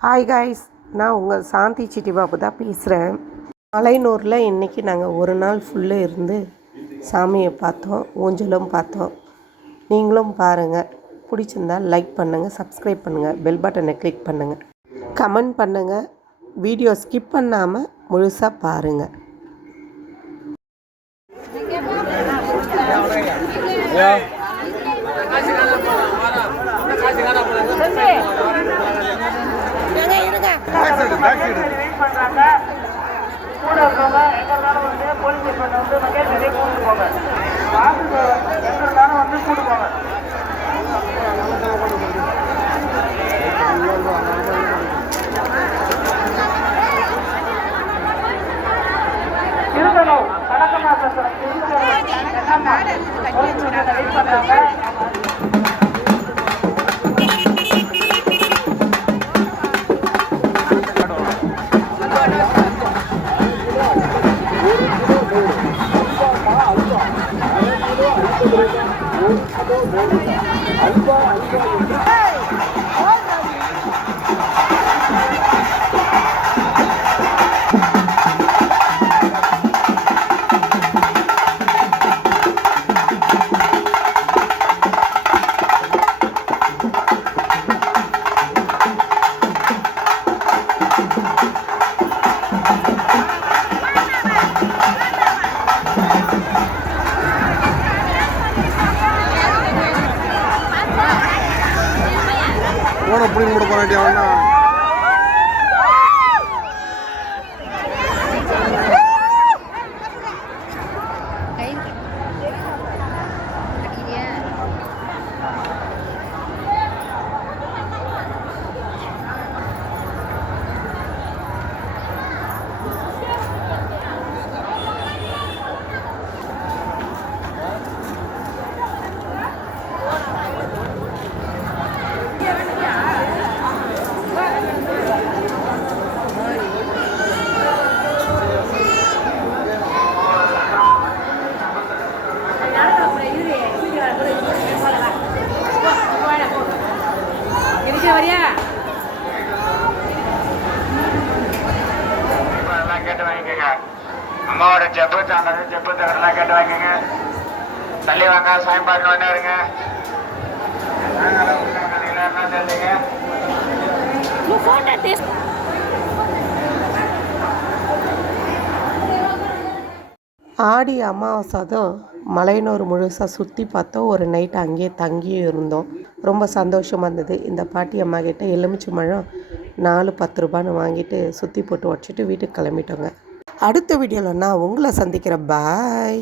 Hi guys நான் உங்கள் சாந்தி city Babu தான் பேசுகிறேன். மலையனூரில் இன்றைக்கி நாங்கள் ஒரு நாள் ஃபுல்லு இருந்து சாமியை பார்த்தோம் ஊஞ்சலும் பார்த்தோம். நீங்களும் பாருங்கள் பிடிச்சிருந்தா லைக் பண்ணுங்கள் சப்ஸ்கிரைப் பண்ணுங்கள் பெல் பட்டனை கிளிக் பண்ணுங்கள் கமெண்ட் பண்ணுங்கள் வீடியோ ஸ்கிப் பண்ணாமல் முழுசாக பாருங்கள் வெயிட் இருக்கணும் போலீஸ் ஸ்டேஷன் வெயிட் பண்றாங்க போன பிடிங்க கூட போக வேண்டிய கேட்டு வாங்கிக்கோங்க. அம்மாவோட ஜப்பு தாண்டது ஜப்பு தகரெல்லாம் கேட்டு வாங்கிக்கோங்க. தள்ளி வாங்க சாமி பாட்டு வந்து இருங்க ஆடி அமாவாசை தான் மலையனூர் முழுசாக சுற்றி பார்த்தோம் ஒரு நைட் அங்கேயே தங்கியும் இருந்தோம். ரொம்ப சந்தோஷமாக இருந்தது. இந்த பாட்டி அம்மா கிட்ட எலுமிச்சை பழம் நாலு பத்து ரூபான்னு வாங்கிட்டு சுற்றி போட்டு உடச்சிட்டு வீட்டுக்கு கிளம்பிட்டோங்க. அடுத்த வீடியோவில் நான் உங்களை சந்திக்கிறேன். பாய்